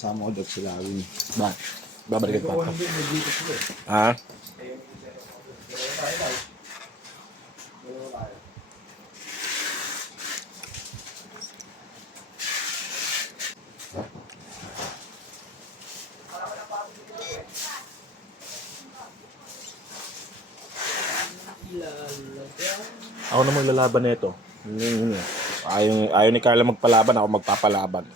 Kasama ko daw sila Lawin. Ba? Babalik pa ako. Ha? Ako na maglalaban nito. Ayaw ni Carla magpalaban, ako magpapalaban.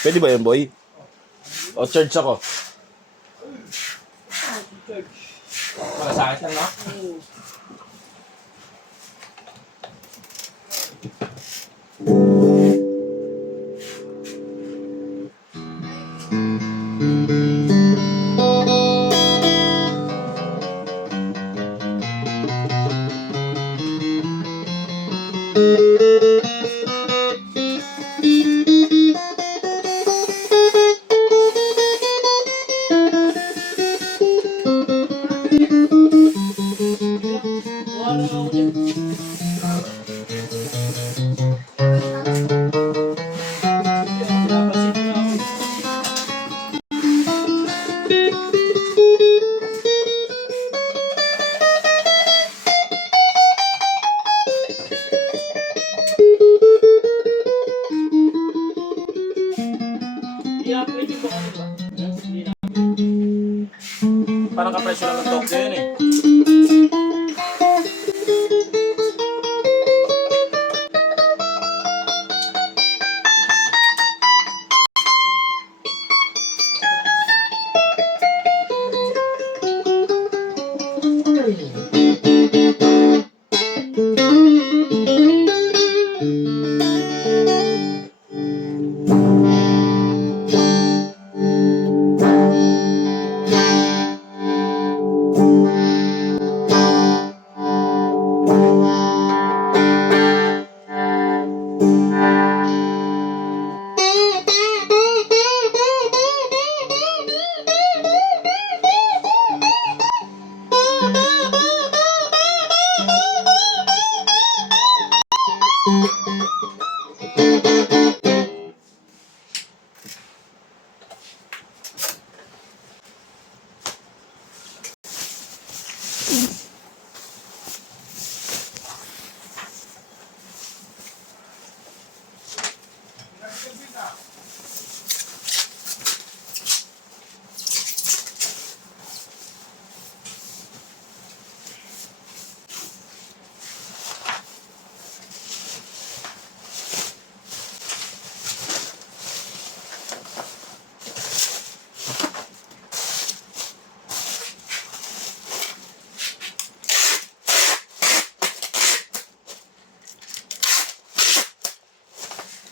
Pwede ba yun, boy? O, charge ako. Para sa akin lang, no? Parang kapresyo lang ng Tokyo yun eh.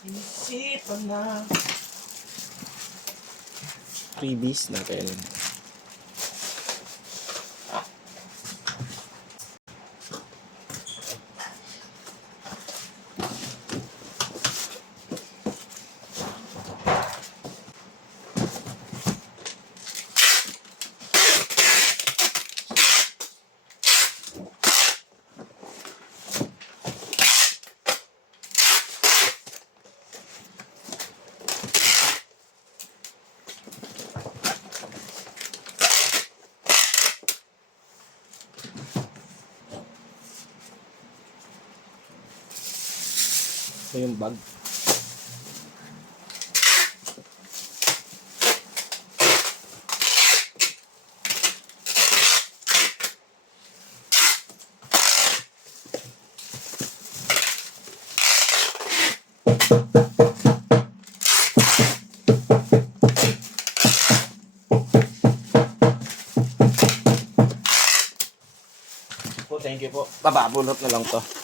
Isipan na. Freebies natin. Ito yung bag. Po, thank you po. Bababulot na lang to.